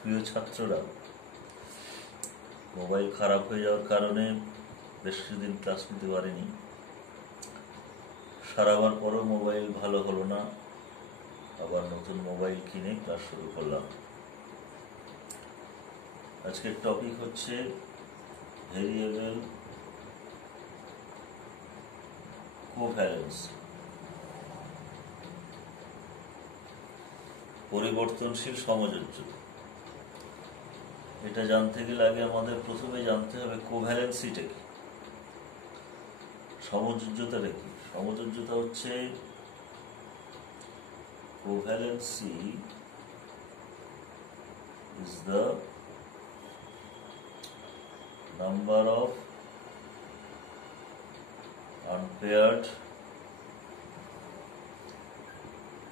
প্রিয় ছাত্ররা, মোবাইল খারাপ হয়ে যাওয়ার কারণে বেশ কিছুদিন ক্লাস নিতে পারিনি। সারাবার পরও মোবাইল ভালো হলো না, আবার নতুন মোবাইল কিনে ক্লাস শুরু করলাম। আজকের টপিক হচ্ছে ভেরিয়েবল কোভ্যালেন্স, পরিবর্তনশীল সমযোজ্যতা। এটা জানতে গেলে আগে আমাদের প্রথমে জানতে হবে কোভ্যালেন্সিটা কি, সমযোজ্যতাটা কি। সমযোজ্যতা হচ্ছে covalency is the number of unpaired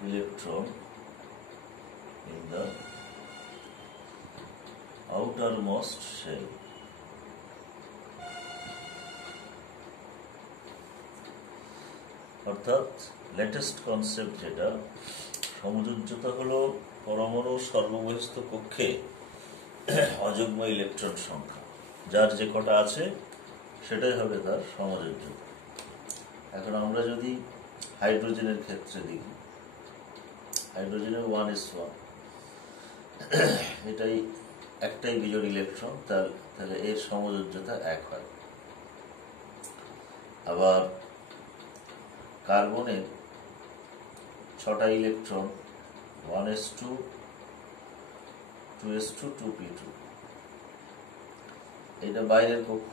electron in the outermost shell. অর্থাৎ লেটেস্ট কনসেপ্ট যেটা, সমযোজ্যতা হলো পরমাণুর সর্ববহিস্থ কক্ষে অযুগ্ম ইলেকট্রন সংখ্যা, যার যে কটা আছে সেটাই হবে তার সমযোজ্যতা। এখন আমরা যদি হাইড্রোজেনের ক্ষেত্রে দেখি, হাইড্রোজেনের 1s1, এটাই একটাই বিজোড় ইলেকট্রন, তাহলে এর সমযোজ্যতা 1 হয়। আবার কার্বনের 6টা ইলেকট্রন, 1s2, 2s2, 2p2, এটা বাইরের কক্ষ,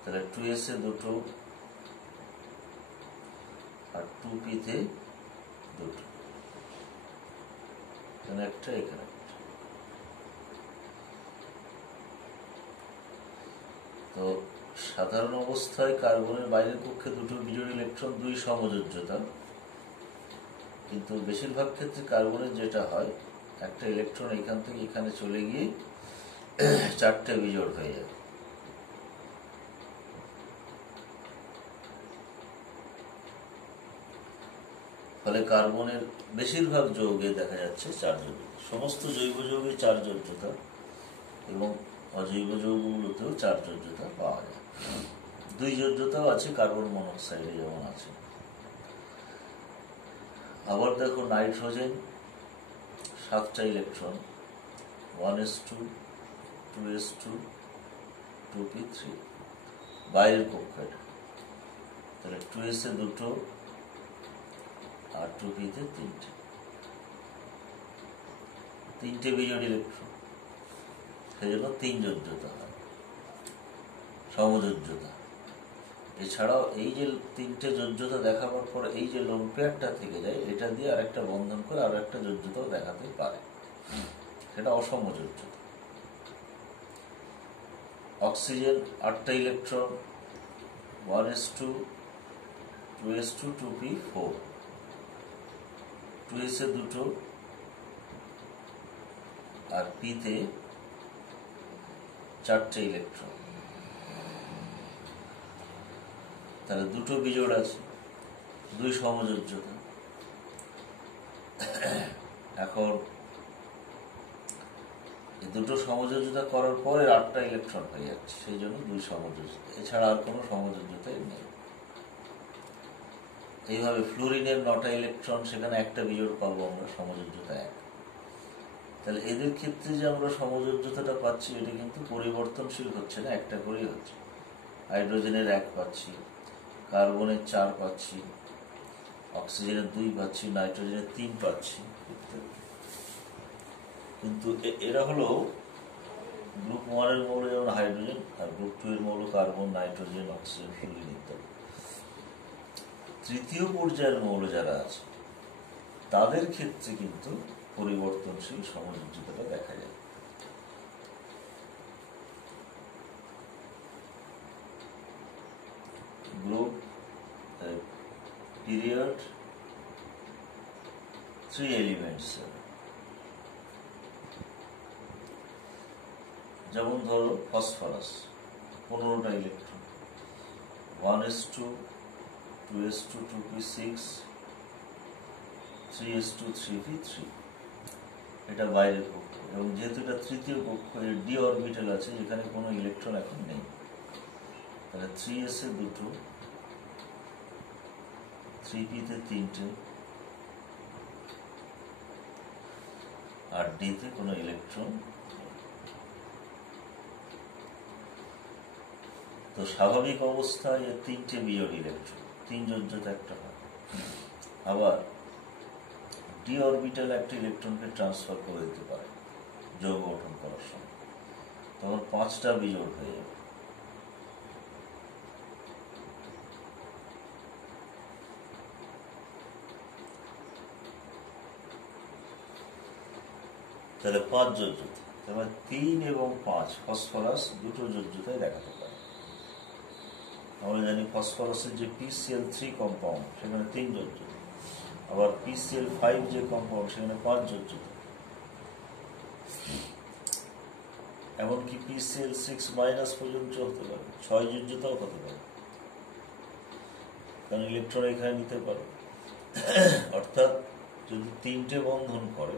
তাহলে 2s এ দুটো আর 2p তে দুটো, এখানে একটা এখানে একটা। তো সাধারণ অবস্থায় কার্বনের বাইরের কক্ষে দুটো বিজোড় ইলেকট্রন, 2 সমযোজ্যতা, কিন্তু বেশিরভাগ ক্ষেত্রে কার্বনের যেটা হয়, একটা ইলেকট্রন এখান থেকে এখানে চলে গিয়ে 4টে বিজোড় হয়ে যায়। ফলে কার্বনের বেশিরভাগ যৌগে দেখা যাচ্ছে 4 যোজ্যতা। সমস্ত জৈব যৌগে 4 যোজ্যতা এবং অজৈব যৌগগুলোতেও 4 যোজ্যতা পাওয়া যায়। 2 যোজ্যতাও আছে কার্বন মনোক্সাইডে যেমন আছে। আবার দেখো nitrogen 7টা electron, 1s2, 2s2, 2p3, বাইরের কক্ষ এটা, তাহলে 2s এ দুটো আর 2p তে তিনটে বিজোড় ইলেকট্রন, সেই জন্য 3 যোজ্যতা হয়, সমযোজ্যতা। এছাড়াও এই যে 3টে যোজ্যতা দেখাবার পর এই যে লোন পেয়ারটা থেকে যায়, এটা দিয়ে আরেকটা বন্ধন করে আরো একটা যোজ্যতাও দেখাতে পারে, সেটা অসমযোজ্যতা। Oxygen 8টা electron, 1s2, 2s2, 2p4, 2s এ দুটো আর p তে 4টে ইলেকট্রন, তাহলে দুটো বিজোড় আছে, 2 সমযোজ্যতা। এখন দুটো সমযোজ্যতা করার পরে 8টা ইলেকট্রন হয়ে যাচ্ছে, সেই জন্য 2 সমযোজ্যতা, এছাড়া আর কোনো সমযোজ্যতাই নেই। এইভাবে ফ্লুরিনের 9টা ইলেকট্রন, সেখানে একটা বিজোড় পাবো আমরা, সমযোজ্যতা 1। তাহলে এদের ক্ষেত্রে যে আমরা সমযোজ্যতাটা পাচ্ছি, এটা কিন্তু পরিবর্তনশীল হচ্ছে না, একটা করেই হচ্ছে। হাইড্রোজেনের 1 পাচ্ছি, কার্বনের 4 পাচ্ছি, অক্সিজেনের 2 পাচ্ছি, নাইট্রোজেনের 3 পাচ্ছি। কিন্তু এরা হলো গ্রুপ 1 এর মৌল যেমন হাইড্রোজেন, আর গ্রুপ 2 এর মৌল কার্বন, নাইট্রোজেন, অক্সিজেন, ফ্লুরিন ইত্যাদি। তৃতীয় পর্যায়ের মৌল যারা আছে তাদের ক্ষেত্রে কিন্তু পরিবর্তনশীল সমযোজ্যতাটা দেখা যায়। গ্রুপ পিরিয়ড 3 এলিমেন্টস, যেমন ধরো phosphorus, 15টা electron, 1s2, 2s2, 2p6, 3s2, 3p3, এটা বাইরের কক্ষ, এবং যেহেতু এটা তৃতীয় কক্ষ, এর ডি অরবিটাল আছে, এখানে কোনো ইলেকট্রন এখন নেই। তাহলে 3s এ দুটো, 3p তে তিনটে, আর ডি তে কোনো ইলেকট্রন। তো স্বাভাবিক অবস্থায় এর তিনটে বিজোড় ইলেকট্রন, তিন যোজ্যতা একটা হয়। আবার ডি অরবিটাল একটা ইলেকট্রনকে ট্রান্সফার করে দিতে পারে যৌগ গঠন করার সময়, তখন 5টা বিজোড় হয়ে যাবে। তাহলে 5 যোজ্যতা, তারপর 3 এবং 5 ফসফরাস দুটো যোজ্যতায় দেখাতে পারে। আমরা জানি ফসফরাসের যে PCl3 কম্পাউন্ড সেখানে 3 যোজ্যতা, আবার PCl5 যে কম্পাউন্ড সেখানে 5 যোজ্যতা, এমনকি PCl6- পর্যন্ত হতে পারে, 6 যোজ্যতাও হতে পারে, কারণ ইলেকট্রন এখানে নিতে পারে। অর্থাৎ যদি 3টে বন্ধন করে,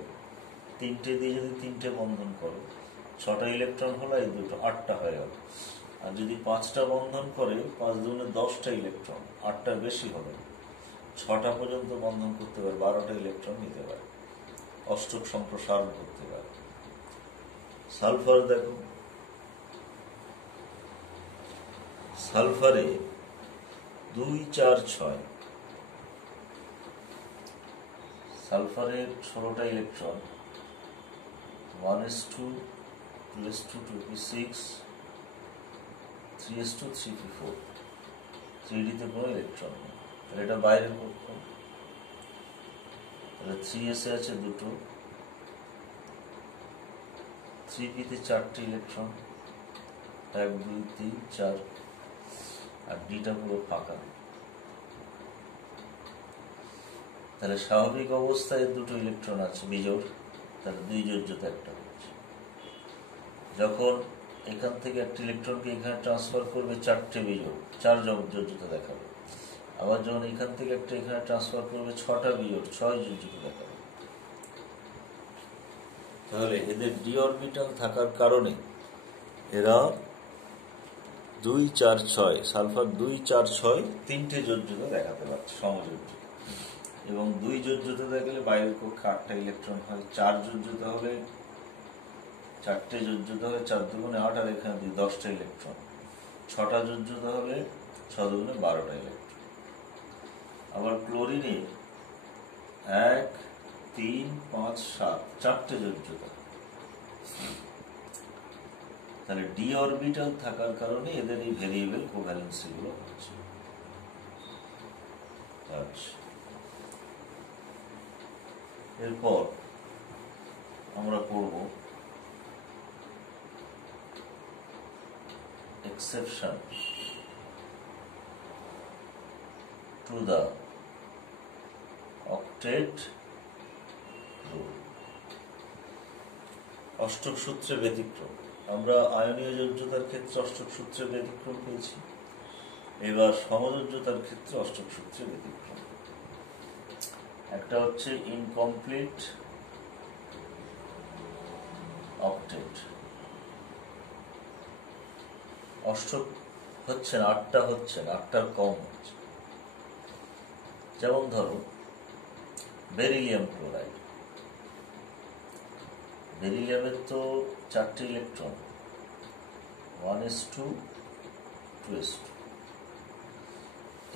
3টে দিয়ে যদি 3টে বন্ধন করে, 6টা ইলেকট্রন হলো, এই দুটো 8টা হয়ে গেল। আর যদি 5টা বন্ধন করে, 5 দুগুণে 10টা ইলেকট্রন, 8টার বেশি হবে, 6টা পর্যন্ত বন্ধন করতে পারে, 12টা ইলেকট্রন নিতে পারে, অষ্টক সম্প্রসারণ করতে পারে। সালফার দেখো, সালফারে 2, 4, 6, সালফারের 16টা electron, 1s2, 2s2, 2p6, 3s2, 3p4, 3d-তে কোনো ইলেকট্রন নেই। তাহলে এটা বাইরের কক্ষ। তাহলে 3s-এ আছে দুটো, 3p-তে 4টে ইলেকট্রন, 1, 2, 3, 4, আর d-টা পুরো ফাঁকা। তাহলে স্বাভাবিক অবস্থায় দুটো ইলেকট্রন আছে বিজোড়, তাহলে 2 যোজ্যতা একটা হচ্ছে। যখন এখান থেকে একটা ইলেকট্রনকে এখানে ট্রান্সফার করবে, 4টে বিজোড়, 4 যোজ্যতা দেখাবে। আবার যখন এখান থেকে একটা এখানে ট্রান্সফার করবে, 6টা বিজোড়, 6 যোজ্যতা দেখাবে। তাহলে এদের ডি অরবিটাল থাকার কারণে এরা 2, 4, 6, সালফার 2, 4, 6 3টে যোজ্যতা দেখাতে পারছে, সমযোজ্যতা। এবং 2 যোজ্যতা দেখালে বাইরের কক্ষে 8টা ইলেকট্রন হয়, 4 যোজ্যতা হলে 4টে যোজ্যতা হলে 4 দুগুণে 8, আর এখানে 10টা ইলেকট্রন। 6টা যোজ্যতা হলে 6 দুগুণে 12টা ইলেকট্রন। আবার ক্লোরিনে 1, 3, 5, 7, 4টে যোজ্যতা। তাহলে ডি অরবিটাল থাকার কারণে এদের এই ভেরিয়েবল কোভ্যালেন্সি গুলো হচ্ছে। আচ্ছা, এরপর আমরা পড়ব exception to the octet rule, অষ্টক সূত্রে ব্যতিক্রম। আমরা আয়নীয় যোজ্যতার ক্ষেত্রে অষ্টক সূত্রে ব্যতিক্রম পেয়েছি, এবার সমযোজ্যতার ক্ষেত্রে অষ্টক সূত্রে ব্যতিক্রম। একটা হচ্ছে ইনকমপ্লিট অক্টেট, অষ্টক হচ্ছে না, 8টা হচ্ছে না, 8টার কম হচ্ছে। যেমন ধরো বেরিলিয়াম ক্লোরাইড, বেরিলিয়ামের তো 4টে ইলেকট্রন, 1s2, 2s2।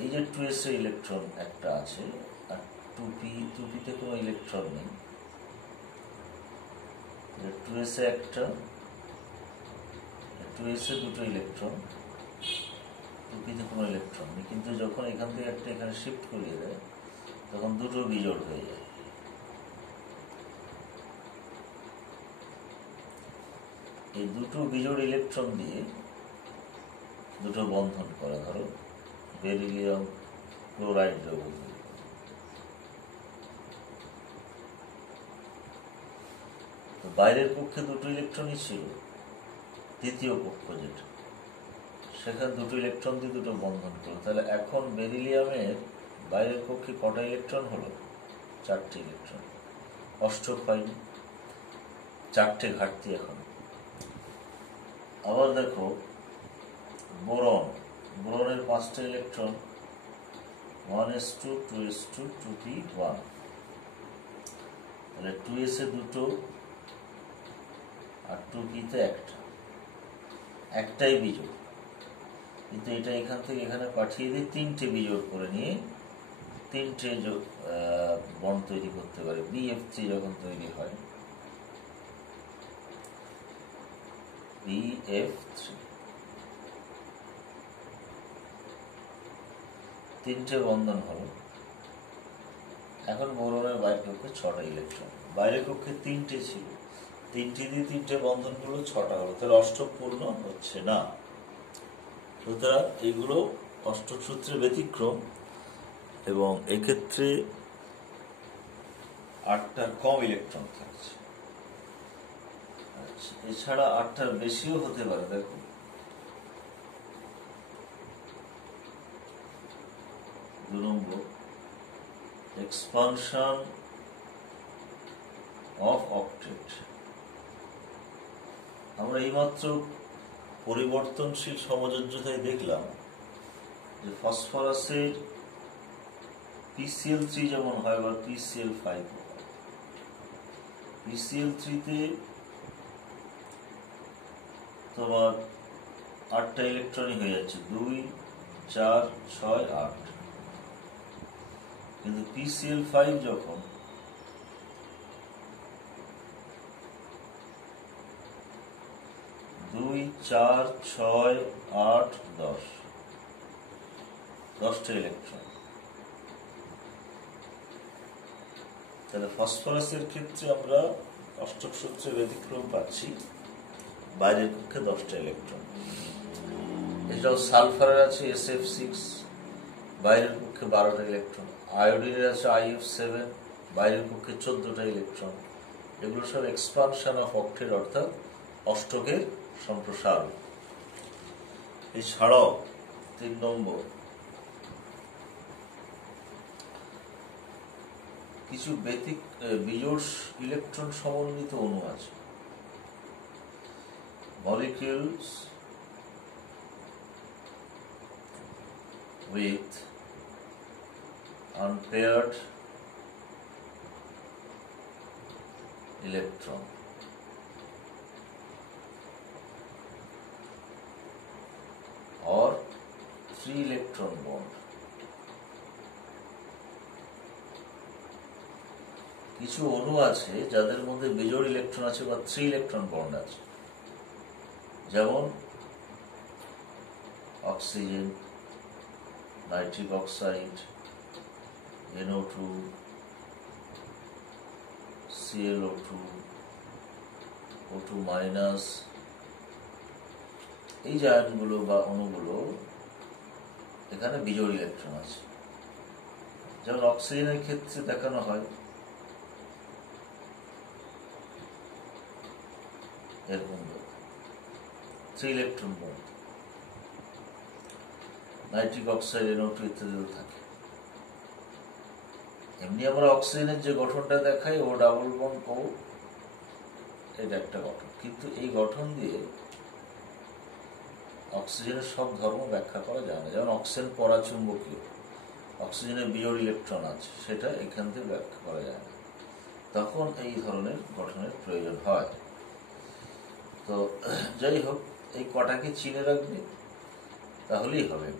এই যে 2s এর ইলেকট্রন একটা আছে, আর 2p-তে কোনো ইলেকট্রন নেই। 2s এ একটা, 2s এ দুটো ইলেকট্রন, 2p-তে কোনো ইলেকট্রন নেই। কিন্তু যখন এখান থেকে একটা এখানে শিফট করিয়ে দেয়, তখন দুটো বিজোড় হয়ে যায়। এই দুটো বিজোড় ইলেকট্রন দিয়ে দুটো বন্ধন করে, ধরো বেরিলিয়াম ক্লোরাইড যৌগ। তো বাইরের কক্ষে দুটো ইলেকট্রনই ছিল, দ্বিতীয় কক্ষ যেটা, সেখানে দুটো ইলেকট্রন দিয়ে দুটো বন্ধন করলো। তাহলে এখন বেরিলিয়ামের বাইরের কক্ষে কটা ইলেকট্রন হলো? 4টে ইলেকট্রন, অষ্টক হয়নি। চারটে ঘাটতি এখন। আবার দেখো বোরনের 5টা ইলেকট্রন 1s2 2s2 2p1, তাহলে 2s এ 2টো আর 2p তে একটাই বিজোড়, কিন্তু এটা এখান থেকে এখানে পাঠিয়ে দিয়ে 3টে বিজোড় করে নিয়ে 3টে বন্ড তৈরি করতে পারে। BF3 যখন তৈরি হয়, BF3 3টে বন্ধন হলো। এখন বোরনের বাইরের কক্ষে 6টা ইলেকট্রন, বাইরের কক্ষে 3টে ছিল, 3টে দিয়ে 3টে বন্ধন হলো 6টা হলো, তাহলে অষ্টক পূর্ণ হচ্ছে না। সুতরাং এগুলো অষ্টক সূত্রের ব্যতিক্রম এবং এক্ষেত্রে 8টার কম ইলেকট্রন থাকছে। আচ্ছা, এছাড়া 8টার বেশিও হতে পারে। দেখো 2 নম্বর, এক্সপানশন অফ অক্টেট। আমরা এইমাত্র পরিবর্তনশীল সমযোজ্যতায় দেখলাম যে ফসফরাসের PCl3 যেমন হয় বা PCl5, PCl3-তে তোমার 8টা ইলেকট্রনই হয়ে যাচ্ছে, 2 4 6 8, কিন্তু PCl5 যখন 2 4 6 8 10, 10টা ইলেকট্রন। তাহলে ফসফরাসের ক্ষেত্রে আমরা অষ্টক সূত্রে ব্যতিক্রম পাচ্ছি, বাইরের কক্ষে 10টা ইলেকট্রন। এছাড়াও সালফারের আছে SF6, বাইরের কক্ষে 12টা ইলেকট্রন। আয়োডিনের আছে IF7, বাইরের কক্ষে 14টা ইলেকট্রন। এগুলো সব এক্সপানশন অফ অক্টেট, অর্থাৎ অষ্টকের সম্প্রসারণ। এছাড়াও 3 নম্বর, কিছু বিজোড় ইলেকট্রন সমন্বিত অণু আছে, molecules with unpaired electron or 3 electron bond। কিছু অণু আছে যাদের মধ্যে বিজোড় ইলেকট্রন আছে বা 3 ইলেকট্রন বন্ড আছে, যেমন oxygen, nitric oxide, NO2, ClO2, O2-, এই যে আয়নগুলো বা অণুগুলো, এখানে বিজোড় ইলেকট্রন আছে। যেমন অক্সিজেনের ক্ষেত্রে দেখানো হয় এরকম 3 electron bond, nitric oxide, NO2 ইত্যাদিও থাকে। এমনি আমরা অক্সিজেনের যে গঠনটা দেখাই, ও ডাবল বন্ড ও, এটা একটা গঠন, কিন্তু এই গঠন দিয়ে অক্সিজেনের সব ধর্ম ব্যাখ্যা করা যায় না। যেমন অক্সিজেন পরাচুম্বকীয়, অক্সিজেনের বিজোড় ইলেকট্রন আছে, সেটা এখান থেকে ব্যাখ্যা করা যায় না, তখন এই ধরনের গঠনের প্রয়োজন হয়। তো যাই হোক, এই কটাকে চিনে রাখবে তাহলেই হবে।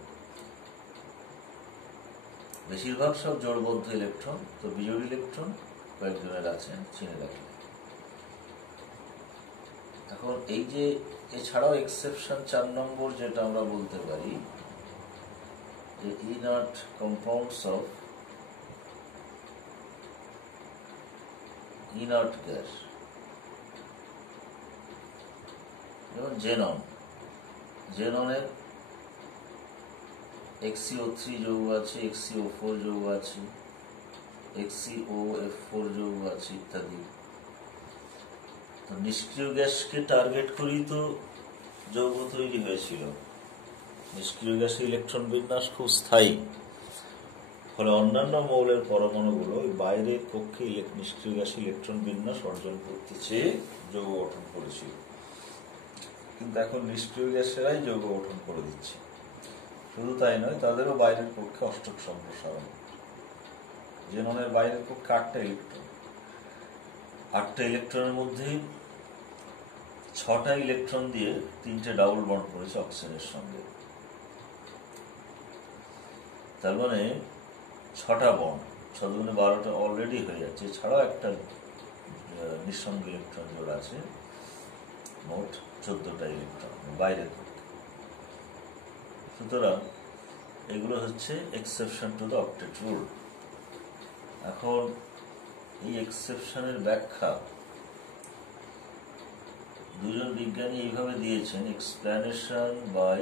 বেশিরভাগ সব জোড়বদ্ধ ইলেকট্রন, তো বিজোড় ইলেকট্রন কয়েকজনের আছে, চিনে রাখবে। এখন এই যে এছাড়াও এক্সেপশন 4 নম্বর, যেটা আমরা বলতে পারি যে inert compounds of inert gas, যেমন জেননের XCO3 যৌগ আছে, XCO4 যৌগ আছে, XCOF4 যৌগ আছে ইত্যাদি। তো নিষ্ক্রিয় গ্যাসকে টার্গেট করেই তো যৌগ তৈরি হয়েছিল। নিষ্ক্রিয় গ্যাসের ইলেকট্রন বিন্যাস খুব স্থায়ী, ফলে অন্যান্য মৌলের পরমাণুগুলো ওই বাইরের কক্ষে নিষ্ক্রিয় গ্যাসে ইলেকট্রন বিন্যাস অর্জন করতে চেয়ে যৌগ গঠন করেছিল, কিন্তু এখন নিষ্ক্রিয় গ্যাসেরাই যৌগ গঠন করে দিচ্ছে। শুধু তাই নয়, তাদেরও বাইরের কক্ষে অষ্টক সম্প্রসারণ। জেননের বাইরের কক্ষে 8টা ইলেকট্রন, 8টা ইলেকট্রনের মধ্যে 6টা ইলেকট্রন দিয়ে 3টে ডাবল বন্ড করেছে অক্সিজেনের সঙ্গে। তার মানে 6টা বন্ড, 6 দুগুণে 12টা অলরেডি হয়ে যাচ্ছে, এছাড়াও একটা নিঃসঙ্গ ইলেকট্রন জোড়া আছে, মোট 14টা ইলেকট্রন বাইরের পক্ষে। সুতরাং এগুলো হচ্ছে exception to the octet rule. এখন এই এক্সেপশনের ব্যাখ্যা দুজন বিজ্ঞানী এইভাবে দিয়েছেন, এক্সপ্লানেশন বাই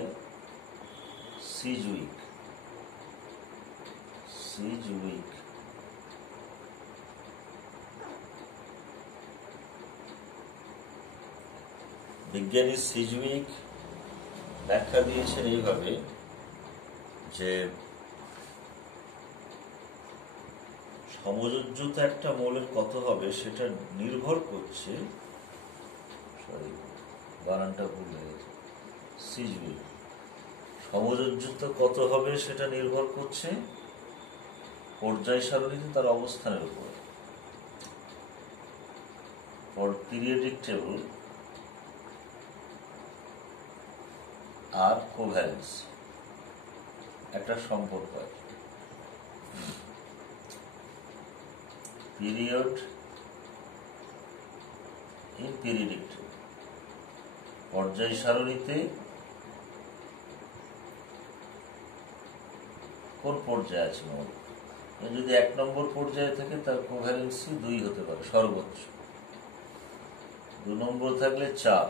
সিজউইক। বিজ্ঞানী সিজউইক ব্যাখ্যা দিয়েছেন এইভাবে যে সমযোজ্যতা একটা মৌলের কত হবে সেটা নির্ভর করছে, বানানটা ভুল হয়ে গেছে, সিজউইক, সমযোজ্যতা কত হবে সেটা নির্ভর করছে পর্যায় সারণীতে তার অবস্থানের উপর। পিরিয়ডিক টেবল আর কোভ্যালেন্স একটা সম্পর্ক আছে। পিরিয়ড ইন পিরিয়ডিক টেবল, পর্যায় সারণীতে কোন পর্যায়ে আছে মৌল। যদি 1 নম্বর পর্যায়ে থাকে তার কোভ্যালেন্সি 2 হতে পারে সর্বোচ্চ, 2 নম্বর থাকলে 4,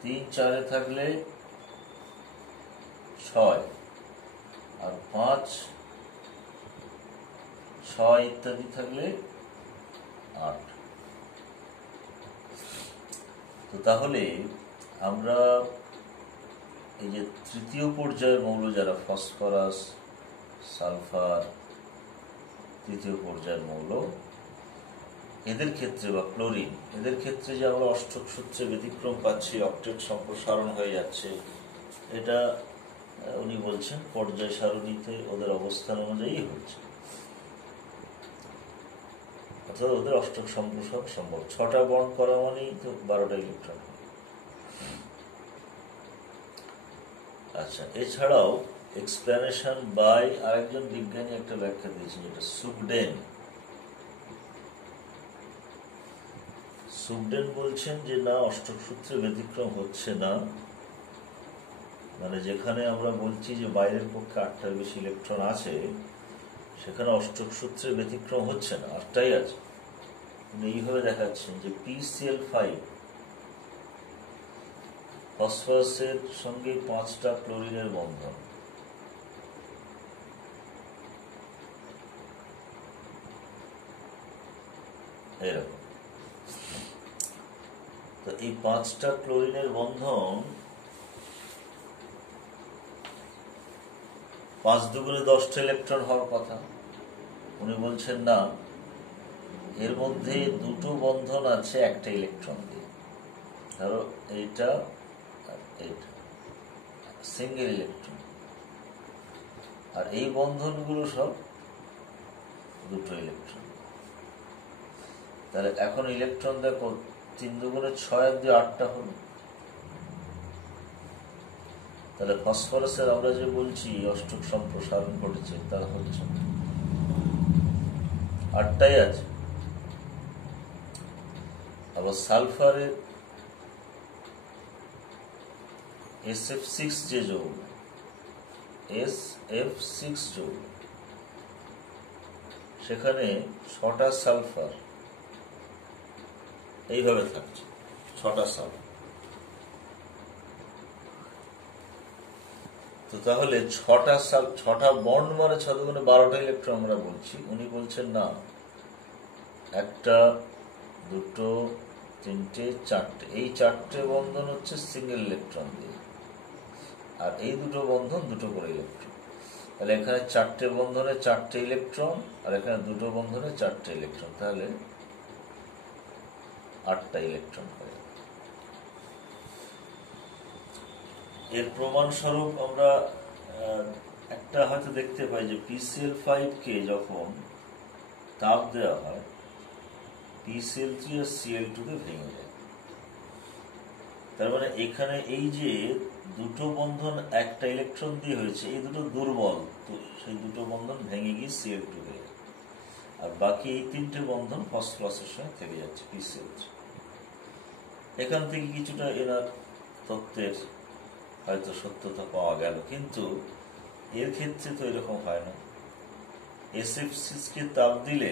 3, 4-এ থাকলে 6, আর 5, 6 ইত্যাদি থাকলে 8। তো তাহলে আমরা এই যে তৃতীয় পর্যায়ের মৌল যারা ফসফরাস, সালফার, তৃতীয় পর্যায়ের মৌল, এদের ক্ষেত্রে বা ক্লোরিন, এদের ক্ষেত্রে যে আমরা অষ্টক সূত্রে ব্যতিক্রম পাচ্ছি, অক্টেট সম্প্রসারণ হয়ে যাচ্ছে, এটা উনি বলছেন পর্যায় সারণীতে ওদের অবস্থান অনুযায়ী হচ্ছে, অর্থাৎ ওদের অষ্টক সম্প্রসারণ সম্ভব। 6টা বন্ড করা মানেই তো 12টা ইলেকট্রন। আচ্ছা, এছাড়াও এক্সপ্লানেশন বাই আরেকজন বিজ্ঞানী একটা ব্যাখ্যা দিয়েছেন, যেটা সুগডেন বলছেন যে না, অষ্টক সূত্রে ব্যতিক্রম হচ্ছে না, মানে যেখানে আমরা বলছি যে বাইরের পক্ষে 8টার বেশি ইলেকট্রন আছে, সেখানে অষ্টক সূত্রে ব্যতিক্রম হচ্ছে না, 8টাই আছে। উনি এইভাবে দেখাচ্ছেন যে PCl5 ফসফরাসের সঙ্গে 5টা ক্লোরিনের বন্ধন, এরকম। তো এই 5টা ক্লোরিনের বন্ধন 5 দুগুণে 10টা ইলেকট্রন হওয়ার কথা। উনি বলছেন না, এর মধ্যে 2টো বন্ধন আছে 1টা ইলেকট্রন দিয়ে, ধরো এইটা আর এইটা, সিঙ্গেল ইলেকট্রন, আর এই বন্ধনগুলো সব 2টো ইলেকট্রন। তাহলে এখন ইলেকট্রন দেখো, 3 দুগুণে 6 আর 2 8টা হল। তাহলে ফসফরাসের আমরা যে বলছি অষ্টক সম্প্রসারণ ঘটেছে, তা হচ্ছে 8টাই আছে। আবার সালফারের SF6 যে যৌগ, SF6 যৌগ, সেখানে 6টা সালফার এইভাবে থাকছে, 6টা সালফার। তো তাহলে 6টা বন্ড মানে 6 দুগুণে 12টা ইলেকট্রন আমরা বলছি। উনি বলছেন না, 1টা, 2টো, 3টে, 4টে, এই 4টে বন্ধন হচ্ছে সিঙ্গেল ইলেকট্রন দিয়ে, আর এই 2টো বন্ধন 2টো করে ইলেকট্রন। তাহলে এখানে 4টে বন্ধনে 4টে ইলেকট্রন, আর এখানে 2টো বন্ধনে 4টে ইলেকট্রন, তাহলে 8টা ইলেকট্রন হয়। এর প্রমাণস্বরূপ আমরা একটা হয়তো দেখতে পাই যে PCl5 কে যখন তাপ দেওয়া হয় PCl3 আর Cl2 কে ভেঙে যায়। তার মানে এখানে এই যে 2টো বন্ধন একটা ইলেকট্রন দিয়ে হয়েছে, এই দুটো দুর্বল, তো সেই 2টো বন্ধন ভেঙে গিয়ে Cl2 হয়ে যায়, আর বাকি এই 3টে বন্ধন ফসফরাসের সঙ্গে থেকে যাচ্ছে PCl3। এখান থেকে কিছুটা এনার তত্ত্বের হয়তো সত্যতা পাওয়া গেল, কিন্তু এর ক্ষেত্রে তো এরকম হয় না। SF6 তাপ দিলে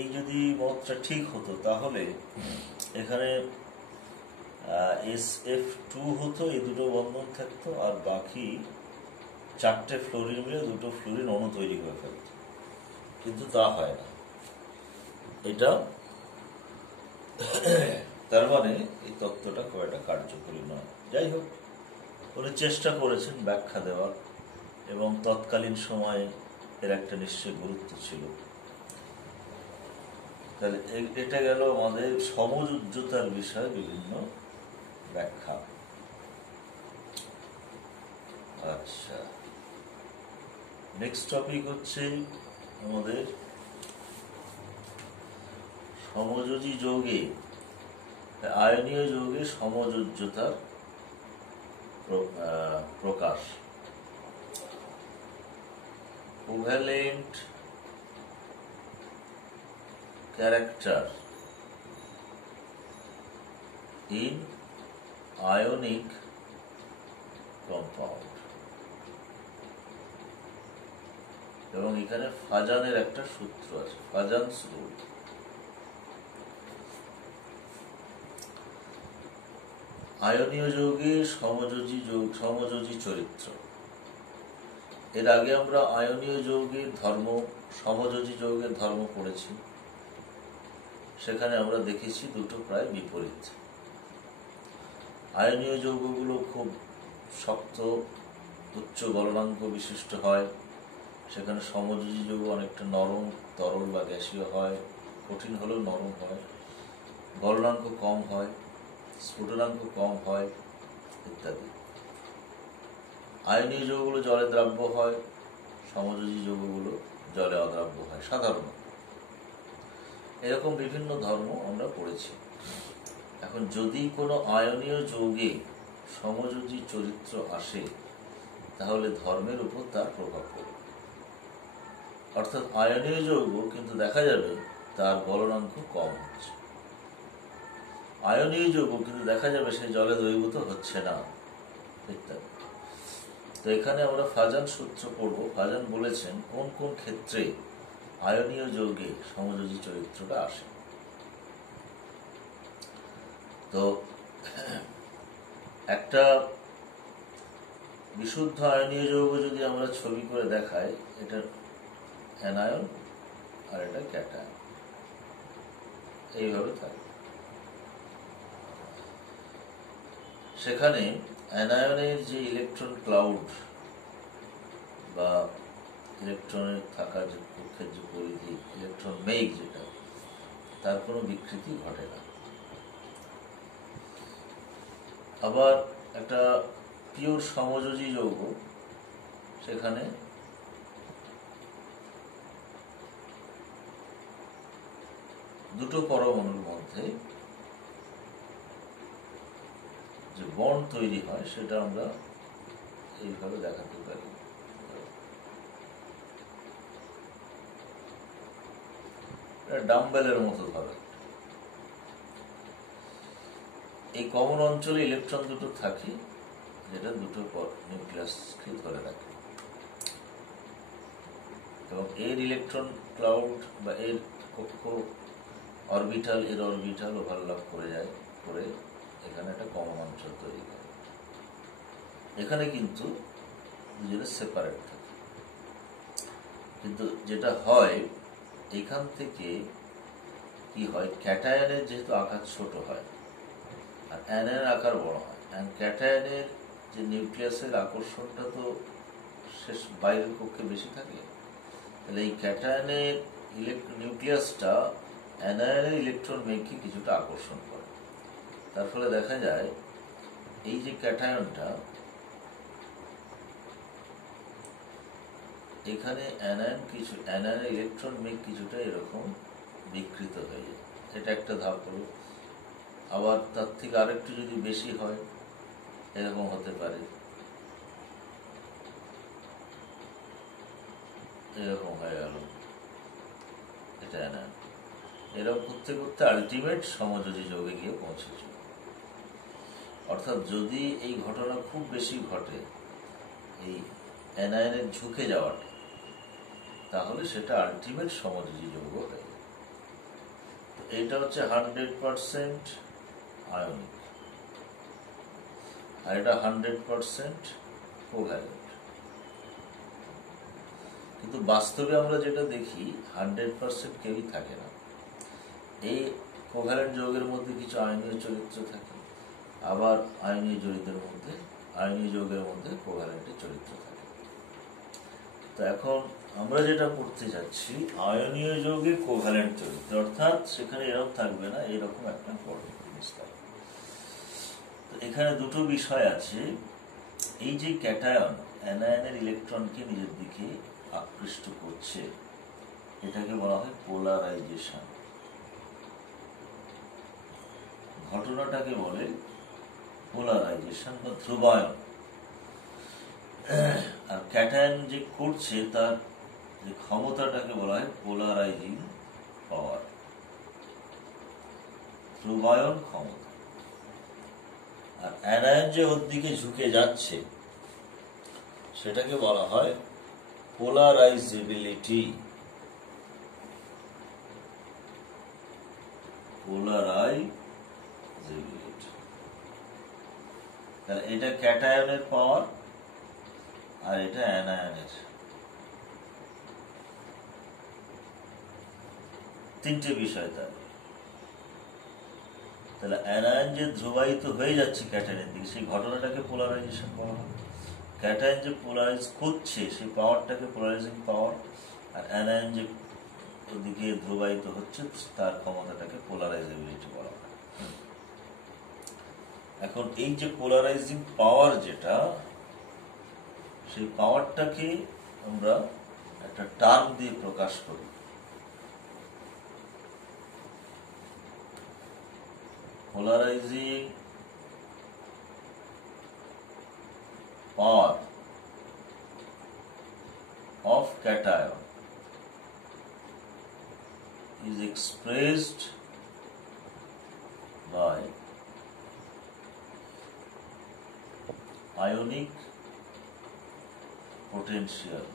এই যদি মতটা ঠিক হতো, তাহলে এখানে SF2 হতো, এই 2টো বন্ধন থাকতো, আর বাকি 4টে ফ্লোরিন মিলে 2টো ফ্লোরিন অণু তৈরি করে ফেলত, কিন্তু তা হয় না এটা। তার মানে এই তত্ত্বটা খুব একটা কার্যকরী নয়। যাই হোক, উনি চেষ্টা করেছেন ব্যাখ্যা দেওয়ার, এবং তৎকালীন সময়ে এর একটা নিশ্চয় গুরুত্ব ছিল। তাহলে এটা গেল আমাদের সমযোজ্যতার বিষয়ে বিভিন্ন ব্যাখ্যা। আচ্ছা, নেক্সট টপিক হচ্ছে আমাদের সমযোজী যৌগে, আয়নীয় যৌগে সমযোজ্যতার প্রকাশ। Covalent character in ionic compound, এবং এখানে ফাজানের একটা সূত্র আছে, ফাজানস রুল। আয়নীয় যৌগে সমযোজী চরিত্র। এর আগে আমরা আয়নীয় যৌগের ধর্ম, সমযোজী যৌগের ধর্ম পড়েছি। সেখানে আমরা দেখেছি দুটো প্রায় বিপরীত। আয়নীয় যৌগগুলো খুব শক্ত, উচ্চ গলনাঙ্ক বিশিষ্ট হয়, সেখানে সমযোজী যৌগ অনেকটা নরম, তরল বা গ্যাসীয় হয়, কঠিন হলেও নরম হয়, গলনাঙ্ক কম হয়, স্ফুটনাঙ্ক কম হয় ইত্যাদি। আয়নীয় যৌগগুলো জলে দ্রাব্য হয়, সমযোজী যৌগগুলো জলে অদ্রাব্য হয় সাধারণত। এরকম বিভিন্ন ধর্ম আমরা পড়েছি। এখন যদি কোনো আয়নীয় যৌগে সমযোজী চরিত্র আসে, তাহলে ধর্মের উপর তার প্রভাব পড়বে। অর্থাৎ আয়নীয় যৌগ কিন্তু দেখা যাবে তার গলনাঙ্ক কম হচ্ছে, আয়নীয় যৌগ কিন্তু দেখা যাবে সে জলে দ্রবীভূত হচ্ছে না ইত্যাদি। তো এখানে আমরা ফাজান সূত্র পড়ব। ফাজান বলেছেন কোন কোন ক্ষেত্রে আয়নীয় যৌগে সমযোজী চরিত্রটা আসে। তো একটা বিশুদ্ধ আয়নীয় যৌগ যদি আমরা ছবি করে দেখাই, এটা অ্যানায়ন আর এটা ক্যাটায়ন, এইভাবে থাকে। সেখানে অ্যানায়নের যে ইলেকট্রন ক্লাউড বা ইলেকট্রনের থাকার যে কক্ষের যে পরিধি, ইলেকট্রন মেঘ যেটা, তার কোনো বিকৃতি ঘটে না। আবার একটা পিওর সমযোজী যৌগ, সেখানে দুটো পরমাণুর মধ্যে যে বন্ড তৈরি হয় সেটা আমরা এইভাবে দেখাতে পারি। ডাম্বেলের মতো ধরে এই কমন অঞ্চলে ইলেকট্রন দুটো থাকে, যেটা দুটো নিউক্লিয়াসকে ধরে রাখে, এবং এর ইলেকট্রন ক্লাউড বা এর কক্ষ অরবিটাল এর অরবিটাল ওভারল্যাপ করে যায়, করে এখানে একটা কমন অঞ্চল তৈরি করে। এখানে কিন্তু দুজনে সেপারেট থাকে, কিন্তু যেটা হয় এখান থেকে কি হয়, ক্যাটায়নের যেহেতু আকার ছোট হয় আর অ্যানায়নের আকার বড় হয়, ক্যাটায়নের যে নিউক্লিয়াসের আকর্ষণটা তো শেষ বাইরের কক্ষে বেশি থাকে, তাহলে এই ক্যাটায়নের নিউক্লিয়াসটা অ্যানায়নের ইলেকট্রন মেঘকে কিছুটা আকর্ষণ করে। তার ফলে দেখা যায় এই যে ক্যাটায়নটা, এখানে অ্যানায়নের ইলেকট্রন মেঘ কিছুটা এরকম বিকৃত হয়ে যায়। এটা একটা ধাপ হলো। আবার তার থেকে আরেকটু যদি বেশি হয় এরকম হতে পারে, এরকম হয়ে গেল, এটা অ্যানায়ন। এরকম করতে করতে আলটিমেট সমযোজী যৌগে গিয়ে পৌঁছেছে। অর্থাৎ যদি এই ঘটনা খুব বেশি ঘটে, এই অ্যানায়নের ঝুঁকে যাওয়াটা, তাহলে সেটা আলটিমেট সমযোজী যৌগ হয়ে যায়। এইটা হচ্ছে 100% আয়নিক, আর এটা 100% কোভ্যালেন্ট। কিন্তু বাস্তবে আমরা যেটা দেখি 100% কেউই থাকে না। এই কোভ্যালেন্ট যৌগের মধ্যে কিছু আয়নীয় চরিত্র থাকে, আবার আয়নীয় যৌগের মধ্যে কোভ্যালেন্টের চরিত্র থাকে। তো এখন আমরা যেটা করতে যাচ্ছি, আয়নীয় যৌগে কোভ্যালেন্ট চরিত্র, অর্থাৎ সেখানে এরকম থাকবে না, এরকম একটা জিনিস থাকবে। তো এখানে দুটো বিষয় আছে। এই যে ক্যাটায়ন অ্যানায়নের ইলেকট্রনকে নিজের দিকে আকৃষ্ট করছে, এটাকে বলা হয় পোলারাইজেশন। ঘটনাটাকে বলে পোলারাইজেশন বা ধ্রুবায়ন। আর ক্যাটায়ন যে করছে তার যে ক্ষমতাটাকে বলা হয় পোলারাইজিং পাওয়ার, ধ্রুবায়ন ক্ষমতা। আর অ্যানায়ন যে ওর দিকে ঝুঁকে যাচ্ছে সেটাকে বলা হয় পোলারাইজেবিলিটি। তাহলে এটা ক্যাটায়নের পাওয়ার আর এটা অ্যানায়নের। তিনটে বিষয় তার। তাহলে অ্যানায়ন যে ধ্রুবায়িত হয়ে যাচ্ছে ক্যাটায়নের দিকে, সেই ঘটনাটাকে পোলারাইজেশন বলা হয়। ক্যাটায়ন যে পোলারাইজ করছে সেই পাওয়ারটাকে পোলারাইজিং পাওয়ার, আর অ্যানায়ন যে ওদিকে ধ্রুবায়িত হচ্ছে তার ক্ষমতাটাকে পোলারাইজেবিলিটি বলা হয়। এখন এই যে পোলারাইজিং পাওয়ার যেটা, সেই পাওয়ারটাকে আমরা একটা টার্ম দিয়ে প্রকাশ করি। Polarising power of cation is expressed by ionic potential,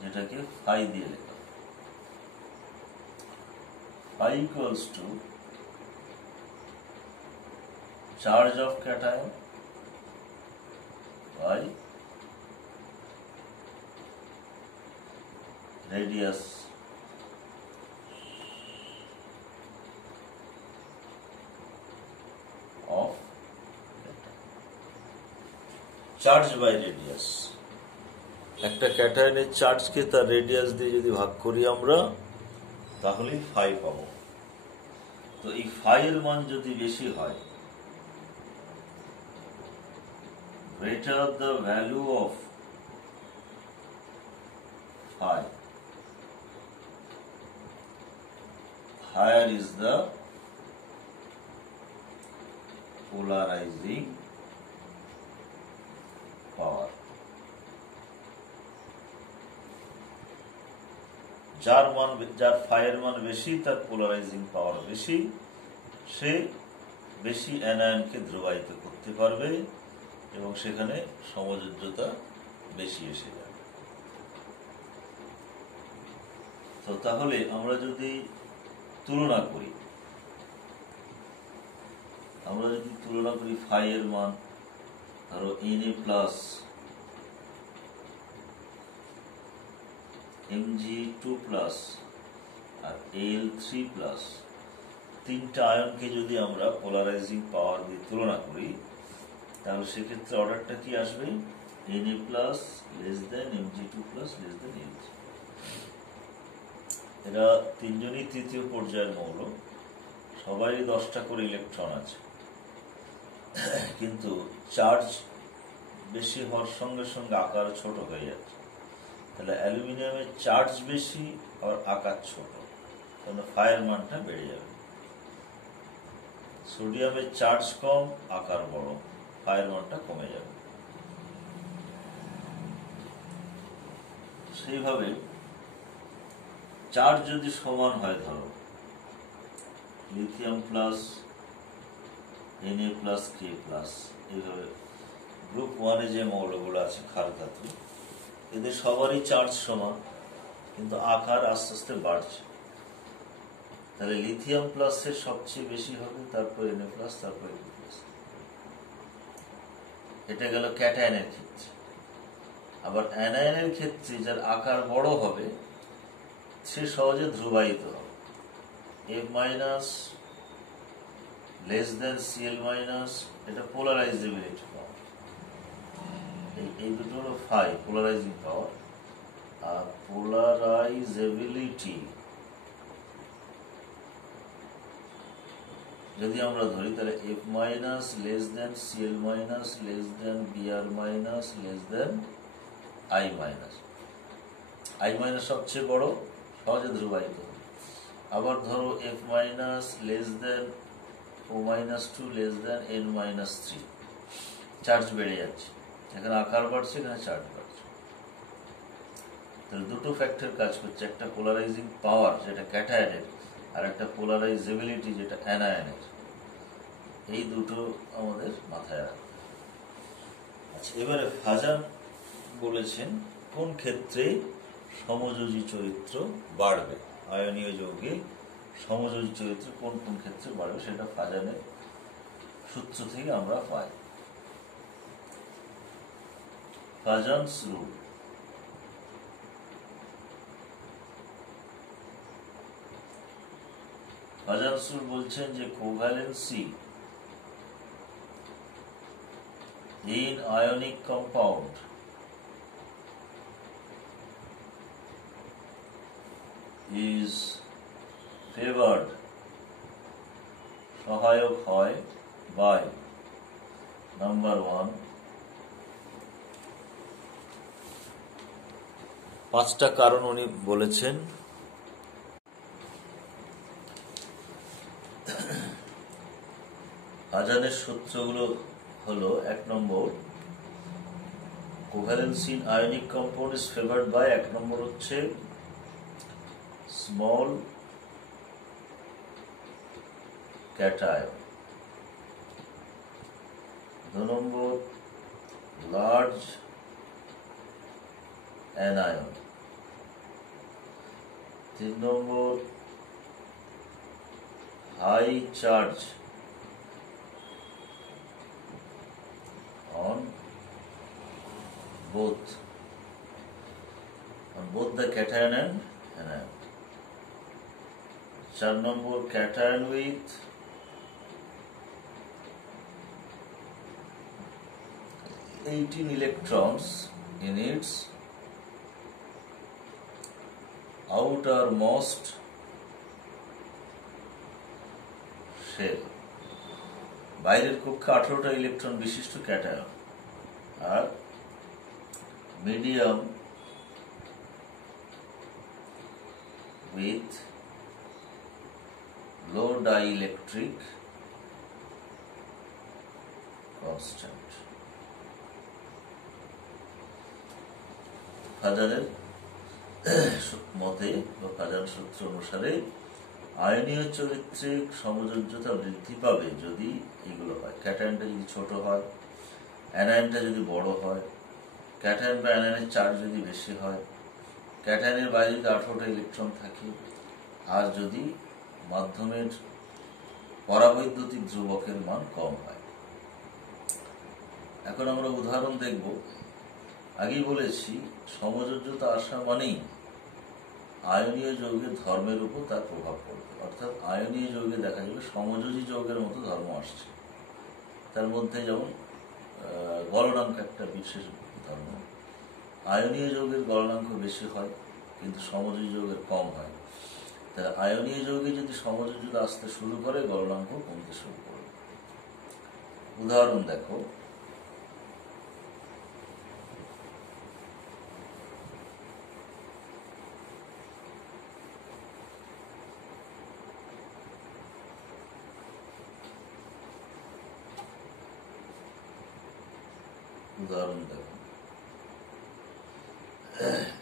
যেটাকে phi দিয়ে লেখা। phi equals to charge of cation by radius of charge by radius. একটা ক্যাটায়নের চার্জকে তার রেডিয়াস দিয়ে যদি ভাগ করি আমরা, তাহলে ফাই পাবো। তো এই ফাই এর মান যদি বেশি হয়, greater the value of phi, higher is the polarizing power. যার ফাইয়ের মান বেশি, তার পোলারাইজিং পাওয়ার বেশি, সে বেশি অ্যানায়নকে ধ্রুবায়িত করতে পারবে এবং সেখানে সমযোজ্যতা বেশি এসে যাবে। তো তাহলে আমরা যদি তুলনা করি ফাই এর মান ধরো Na+ Mg2+ আর Al3+, তিনটা আয়নকে যদি আমরা পোলারাইজিং পাওয়ার দিয়ে তুলনা করি, তাহলে সেক্ষেত্রে অর্ডারটা কি আসবে, Na plus less than Mg2 plus less than Mg। এরা তিনজনই তৃতীয় পর্যায়ের মৌল, সবাই 10টা করে ইলেকট্রন আছে, কিন্তু চার্জ বেশি হওয়ার সঙ্গে সঙ্গে আকার ছোট হয়ে যাচ্ছে। তাহলে অ্যালুমিনিয়ামের চার্জ বেশি আর আকার ছোট, তাহলে ফায়ের মানটা বেড়ে যাবে। সোডিয়ামের চার্জ কম, আকার বড়, ফায়ের মানটা কমে যাবে। সেইভাবে চার্জ যদি সমান হয়, ধরো lithium plus Na plus K plus, এইভাবে গ্রুপ 1-এ যে মৌলগুলো আছে ক্ষার ধাতু, এদের সবারই চার্জ সমান, কিন্তু আকার আস্তে আস্তে বাড়ছে। তাহলে লিথিয়াম প্লাসের সবচেয়ে বেশি হবে, তারপর Na প্লাস, তারপর Na প্লাস। এটা গেল ক্যাটায়নের ক্ষেত্রে। আবার অ্যানায়নের ক্ষেত্রে যার আকার বড় হবে সে সহজে ধ্রুবায়িত হবে। F minus less than Cl minus, এটা পোলারাইজেবিলিটি পাওয়ার। এই দুটো হলো ফাই, পোলারাইজিং পাওয়ার। আর পোলারাইজেবিলিটি যদি আমরা ধরি, তাহলে F minus less than Cl minus less than Br minus less than I minus. I minus সবচেয়ে বড়, সহজে ধ্রুবায়িত। আবার ধরো F minus less than O minus 2 less than N minus 3, charge বেড়ে যাচ্ছে, এখানে আকার বাড়ছে, এখানে চার্জ বাড়ছে। তাহলে দুটো ফ্যাক্টর কাজ করছে, একটা পোলারাইজিং পাওয়ার যেটা ক্যাটায়নের, আর একটা পোলারাইজেবিলিটি যেটা অ্যানায়নের। এই দুটো আমাদের মাথায় রাখবে। আচ্ছা, এবারে ফাজান বলেছেন কোন ক্ষেত্রে সমযোজী চরিত্র বাড়বে, আয়নীয় যৌগে সমযোজী চরিত্র কোন কোন ক্ষেত্রে বাড়বে, সেটা ফাজানের সূত্র থেকে আমরা পাই। ফাজানস রুল। ফাজানস রুল বলছেন যে covalency in ionic compound is favored, সহায়ক হয় by number 1, 5টা কারণ উনি বলেছেন। ফাজানের সূত্রগুলো হলো, 1 নম্বর covalency in ionic compound is favoured by, 1 নম্বর হচ্ছে স্মল ক্যাটায়ন, 2 নম্বর লার্জ অ্যানায়ন, 3 নম্বর high charge on both the cation and anion. 4 নম্বর cation with eighteen electrons in its outermost shell, বাইরের কক্ষে 18টা ইলেকট্রন বিশিষ্ট ক্যাটায়ন, আর medium with low dielectric constant. ফাজানের মতে বা ফাজান সূত্র অনুসারে আয়নীয় চরিত্রে সমযোজ্যতা বৃদ্ধি পাবে যদি এগুলো হয়, ক্যাটায়নটা যদি ছোট হয়, অ্যানায়নটা যদি বড় হয়, ক্যাটায়ন বা অ্যানায়নের চার্জ যদি বেশি হয়, ক্যাটায়নের বাইরে যদি 18টা ইলেকট্রন থাকে, আর যদি মাধ্যমের পরাবৈদ্যুতিক ধ্রুবকের মান কম হয়। এখন আমরা উদাহরণ দেখব। আগেই বলেছি সমযোজ্যতা আসা মানেই আয়নীয় যৌগের ধর্মের উপর তার প্রভাব পড়বে, অর্থাৎ আয়নীয় যৌগে দেখা যাবে সমযোজী যৌগের মতো ধর্ম আসছে। তার মধ্যে যেমন গলনাঙ্ক একটা বিশেষ ধর্ম। আয়নীয় যৌগের গলনাঙ্ক বেশি হয়, কিন্তু সমযোজী যৌগের কম হয়। তাহলে আয়নীয় যৌগে যদি সমযোজীতা আসতে শুরু করে, গলনাঙ্ক কমতে শুরু করে। উদাহরণ দেখো,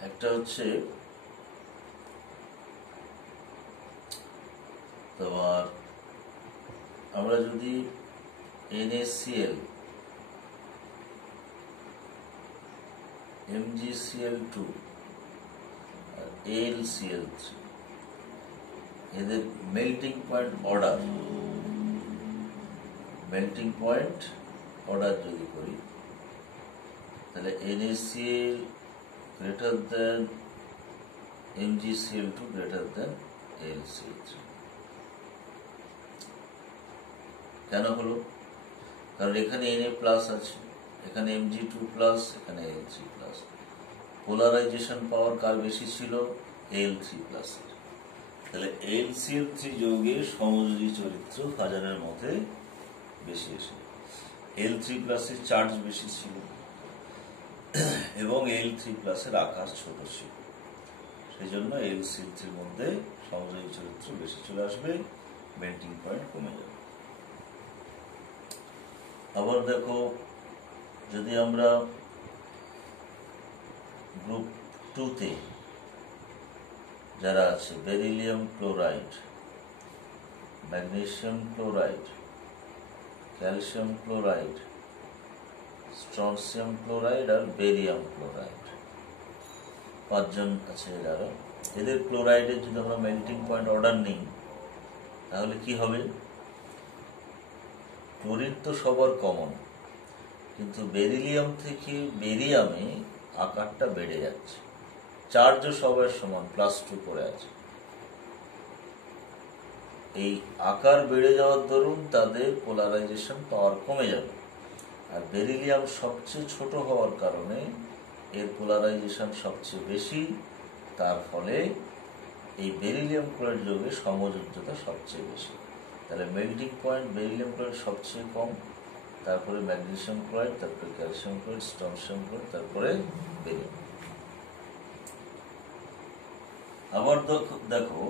একটা হচ্ছে তোমার, আমরা যদি NaCl, MgCl2 আর AlCl3 এদের মেল্টিং পয়েন্ট অর্ডার যদি করি, তাহলে NaCl greater than MgCl2 greater than AlCl3। কেন হলো? কারণ এখানে Na+ আছে, এখানে Mg2+, এখানে Al3+। পোলারাইজেশন পাওয়ার কার বেশি ছিল? Al3+। তাহলে AlCl3 যৌগের সমযোজী চরিত্র ফাজানের মধ্যে বেশি এসে Al3+ এর চার্জ বেশি ছিল এবং Al3+ এর আকার ছোট ছিল। সেই জন্য AlCl3 মধ্যে সমযোজী চরিত্র বেশি চলে আসবে, মেল্টিং পয়েন্ট কমে যাবে। আবার দেখো, যদি আমরা গ্রুপ 2-তে যারা আছে, beryllium chloride, magnesium chloride, calcium chloride, strontium chloride আর বেরিয়াম ক্লোরাইড, 5 জন আছে যারা। এদের ক্লোরাইডের যদি আমরা মেল্টিং পয়েন্ট অর্ডার নিই, তাহলে কি হবে? ক্লোরিন তো সবার কমন, কিন্তু বেরিলিয়াম থেকে বেরিয়ামে আকারটা বেড়ে যাচ্ছে, চার্জও সবার সমান, +2 করে আছে। এই আকার বেড়ে যাওয়ার দরুন তাদের পোলারাইজেশন পাওয়ার কমে যাবে। আর বেরিলিয়াম সবচেয়ে ছোট হওয়ার কারণে এর পোলারাইজেশন সবচেয়ে বেশি, তার ফলে এই বেরিলিয়াম ক্লোরাইড যৌগের সমযোজ্যতা সবচেয়ে বেশি। তাহলে মেল্টিং পয়েন্ট বেরিলিয়াম ক্লোরাইড সবচেয়ে কম, তারপরে ম্যাগনেসিয়াম ক্লোরাইড, তারপরে ক্যালসিয়াম ক্লোরাইড, স্ট্রনসিয়াম ক্লোরাইড, তারপরে বেরিয়াম। আবার দেখো,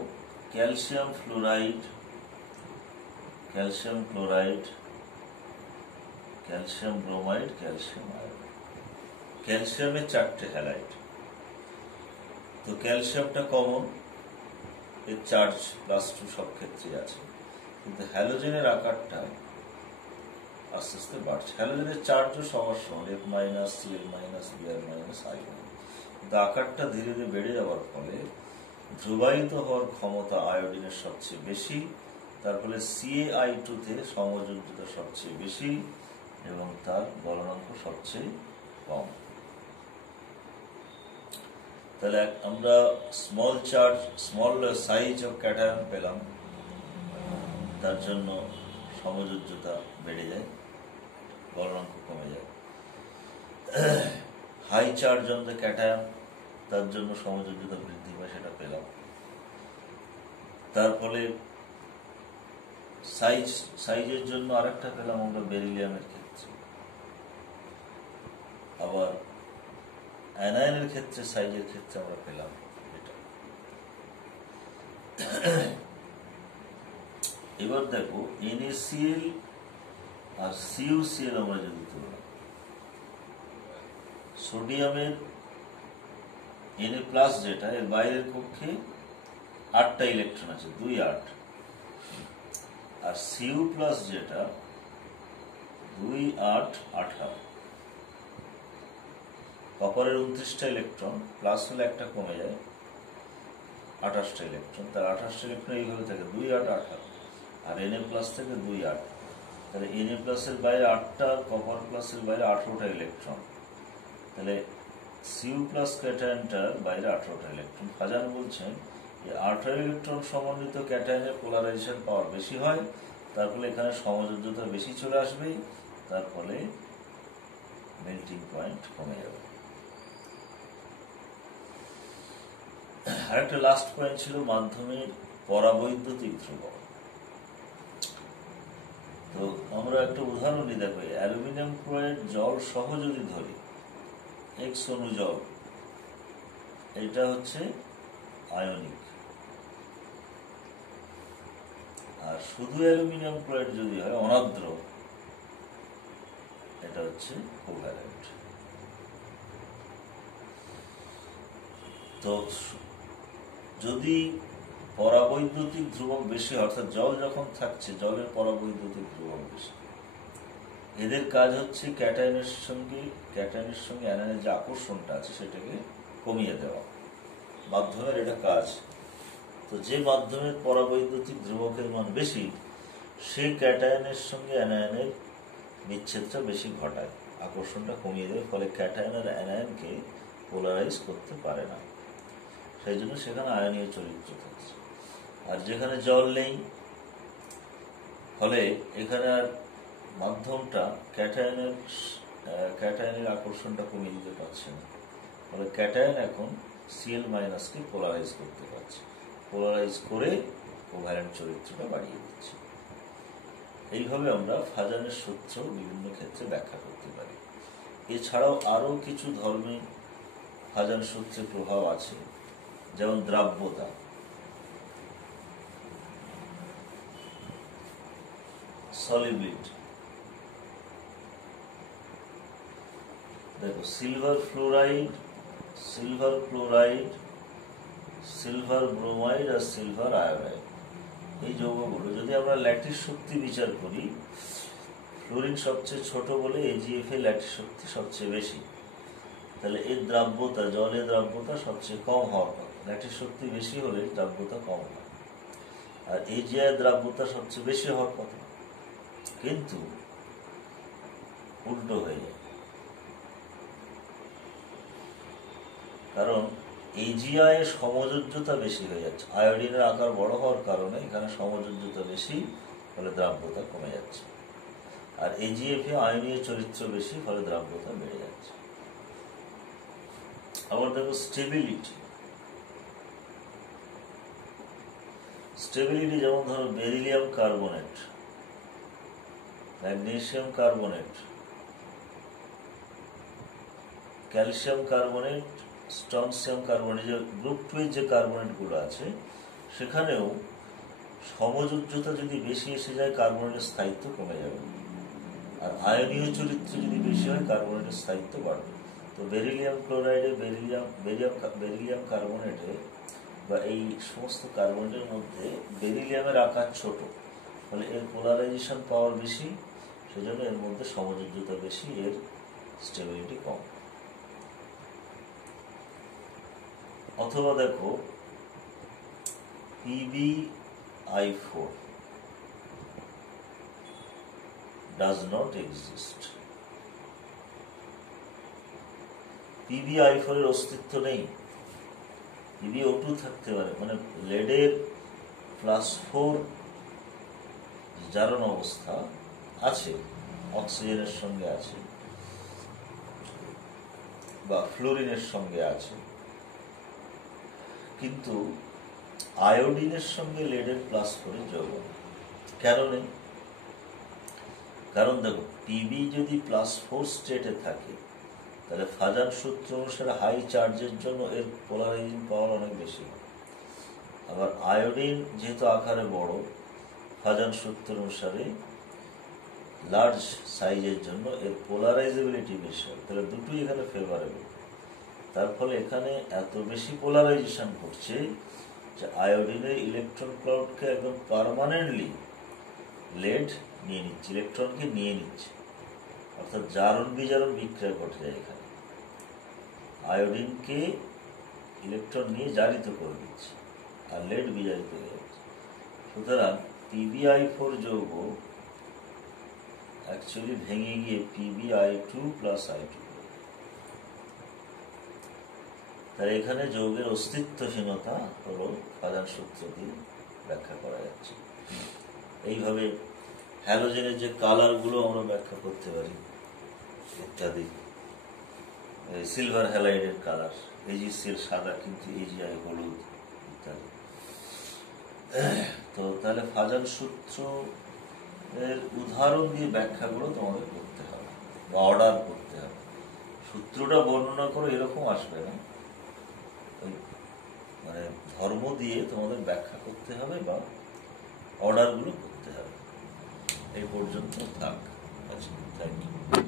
calcium fluoride, calcium chloride, calcium bromide, calcium iodide. ক্যালসিয়ামের 4টে হ্যালাইড। তো ক্যালসিয়ামটা কমন, এর চার্জ +2 সব ক্ষেত্রে আছে, কিন্তু হ্যালোজেনের আকারটা আস্তে আস্তে বাড়ছে। হ্যালোজেনের চার্জও সবার সমান, F-, Cl-, Br-, I-, কিন্তু আকারটা ধীরে ধীরে বেড়ে যাওয়ার ফলে ধ্রুবায়িত হওয়ার ক্ষমতা আয়োডিনের সবচেয়ে বেশি, তার ফলে Ca2-তে সমযোজ্যতা সবচেয়ে বেশি এবং তার গলনাঙ্ক সবচেয়ে কম। তাহলে আমরা স্মল সাইজ অফ ক্যাটায়ন পেলাম, তার জন্য সমযোজ্যতা বেড়ে যায়, গলনাঙ্ক কমে যায়। High charge on the cation, তার জন্য সমযোজ্যতা বৃদ্ধি পায়, সেটা পেলাম। তার ফলে সাইজের জন্য আরেকটা পেলাম আমরা বেরিলিয়ামের ক্ষেত্রে। আবার অ্যানায়নের ক্ষেত্রে, সাইজের ক্ষেত্রে আমরা পেলাম এটা। এবার দেখো, NaCl আর CuCl আমরা যদি তুলনা, সোডিয়ামের Na+ যেটা, এর বাইরের কক্ষে 8টা ইলেকট্রন আছে, 2, 8। আর Cu+ যেটা 2, 8, 18। কপারের 29টা ইলেকট্রন, প্লাস হলে একটা কমে যায়, 28টা ইলেকট্রন। তার 28টা ইলেকট্রন এইভাবে থাকে, 2, 8, 18। আর Na+ থেকে 2, 8। তাহলে Na+ এর বাইরে 8টা, কপার প্লাসের বাইরে 18টা ইলেকট্রন। তাহলে Cu+ ক্যাটায়নটার বাইরে 18টা ইলেকট্রন। ফাজান বলছেন যে 18 ইলেকট্রন সমন্বিত ক্যাটায়নের পোলারাইজেশন পাওয়ার বেশি হয়, তার ফলে এখানে সমযোজ্যতা বেশি চলে আসবে, তার ফলে মেল্টিং পয়েন্ট কমে যাবে। আরেকটা লাস্ট পয়েন্ট ছিল মাধ্যমের পরাবৈদ্যুতিক ধ্রুবক। তো আমরা একটা উদাহরণ নিই, দেখো অ্যালুমিনিয়াম ক্লোরাইড জল সহ যদি ধরি, এক্স অণু জল, এটা হচ্ছে আয়নিক। আর শুধু অ্যালুমিনিয়াম ক্লোরাইড যদি হয় অনার্দ্র, এটা হচ্ছে কোভ্যালেন্ট। তো যদি পরাবৈদ্যুতিক ধ্রুবক বেশি, অর্থাৎ জল যখন থাকছে জলের পরাবৈদ্যুতিক ধ্রুবক বেশি, এদের কাজ হচ্ছে ক্যাটায়নের সঙ্গে অ্যানায়নের যে আকর্ষণটা আছে সেটাকে কমিয়ে দেওয়া, মাধ্যমের এটা কাজ। তো যে মাধ্যমের পরাবৈদ্যুতিক ধ্রুবকের মান বেশি, সেই ক্যাটায়নের সঙ্গে অ্যানায়নের বিচ্ছেদটা বেশি ঘটায়, আকর্ষণটা কমিয়ে দেয়, ফলে ক্যাটায়ন আর অ্যানায়নকে পোলারাইজ করতে পারে না। সেই জন্য সেখানে আয়নীয় চরিত্র থাকছে। আর যেখানে জল নেই, ফলে এখানে আর মাধ্যমটা ক্যাটায়নের আকর্ষণটা কমিয়ে দিতে পারছে না, ফলে ক্যাটায়ন এখন Cl- কে পোলারাইজ করতে পারছে, পোলারাইজ করে কোভ্যালেন্ট চরিত্রটা বাড়িয়ে দিচ্ছে। এইভাবে আমরা ফাজানের সূত্র বিভিন্ন ক্ষেত্রে ব্যাখ্যা করতে পারি। এছাড়াও আরো কিছু ধর্মে ফাজান সূত্রের প্রভাব আছে, যেমন দ্রাব্যতা। সলিবিলিটি, দেখো silver fluoride, silver chloride, silver bromide আর সিলভার আয়োডাইড, এই যৌগগুলো যদি আমরা ল্যাটিস শক্তি বিচার করি, ফ্লোরিন সবচেয়ে ছোট বলে AgF এর ল্যাটিস শক্তি সবচেয়ে বেশি, তাহলে এর দ্রাব্যতা, জলের দ্রাব্যতা সবচেয়ে কম হওয়ার কথা। ল্যাটিস শক্তি বেশি হলে দ্রাব্যতা কম হয়, আর AgI এর দ্রাব্যতা সবচেয়ে বেশি হওয়ার কথা, কিন্তু উল্টো হয়ে যায়। কারণ AgI এর সমযোজ্যতা বেশি হয়ে যাচ্ছে, আয়োডিনের আকার বড় হওয়ার কারণে এখানে সমযোজ্যতা বেশি, ফলে দ্রাব্যতা কমে যাচ্ছে। আর AgF এ আয়নীয় চরিত্র বেশি, ফলে দ্রাব্যতা বেড়ে যাচ্ছে। আবার দেখো স্টেবিলিটি, যেমন ধরো beryllium carbonate, magnesium carbonate, calcium carbonate, strontium carbonate, যে গ্রুপ 2 এর যে কার্বনেট গুলো আছে, সেখানেও সমযোজ্যতা যদি বেশি এসে যায় কার্বনেটের স্থায়িত্ব কমে যাবে, আর আয়নীয় চরিত্র যদি বেশি হয় কার্বনেটের স্থায়িত্ব বাড়বে। তো বেরিলিয়াম ক্লোরাইডে, বেরিলিয়াম কার্বনেটে বা এই সমস্ত কার্বনেটের মধ্যে বেরিলিয়ামের আকার ছোট, ফলে এর পোলারাইজেশন পাওয়ার বেশি, সেজন্য এর মধ্যে সমযোজ্যতা বেশি, এর স্টেবিলিটি কম। অথবা দেখো PbI4 does not exist, PbI4 এর অস্তিত্ব নেই। PbO2 থাকতে পারে, মানে লেডের +4 জারণ অবস্থা আছে, অক্সিজেনের সঙ্গে আছে বা ফ্লোরিনের সঙ্গে আছে, কিন্তু আয়োডিনের সঙ্গে লেডের +4 যোগ কেন নেই? কারণ দেখো Pb যদি +4 স্টেটে থাকে, তাহলে ফাজান সূত্র অনুসারে হাই চার্জের জন্য এর পোলারাইজিং পাওয়ার অনেক বেশি। আবার আয়োডিন যেহেতু আকারে বড়, ফাজান সূত্র অনুসারে লার্জ সাইজের জন্য এর পোলারাইজেবিলিটি বেশি হয়, তাহলে দুটোই এখানে ফেভারেবল। তার ফলে এখানে এত বেশি পোলারাইজেশন করছে যে আয়োডিনের ইলেকট্রন ক্লাউডকে একদম পার্মানেন্টলি লেড নিয়ে নিচ্ছে, ইলেকট্রনকে নিয়ে নিচ্ছে, অর্থাৎ জারণ বিজারণ বিক্রিয়া ঘটে যায় এখানে, আয়োডিনকে ইলেকট্রন নিয়ে জারিত করে দিচ্ছে আর লেড বিজারিত হয়ে যাচ্ছে। সুতরাং PbI4 যৌগ অ্যাকচুয়ালি ভেঙে গিয়ে PbI2 + I2, তাই এখানে যৌগের অস্তিত্বহীনতা হলো ফাজান সূত্র দিয়ে ব্যাখ্যা করা যাচ্ছে। এইভাবে হ্যালোজেনের যে কালারগুলো আমরা ব্যাখ্যা করতে পারি ইত্যাদি। সিলভার হ্যালাইডের কালার, এজিসের সাদা কিন্তু এজিআই হলুদ ইত্যাদি। তো তাহলে ফাজাল সূত্র এর উদাহরণ দিয়ে ব্যাখ্যাগুলো তোমাদের করতে হবে বা অর্ডার করতে হবে। সূত্রটা বর্ণনা করে এরকম আসবে না, মানে ধর্ম দিয়ে তোমাদের ব্যাখ্যা করতে হবে বা অর্ডারগুলো করতে হবে। এই পর্যন্ত থাক। আচ্ছা, থ্যাংক ইউ।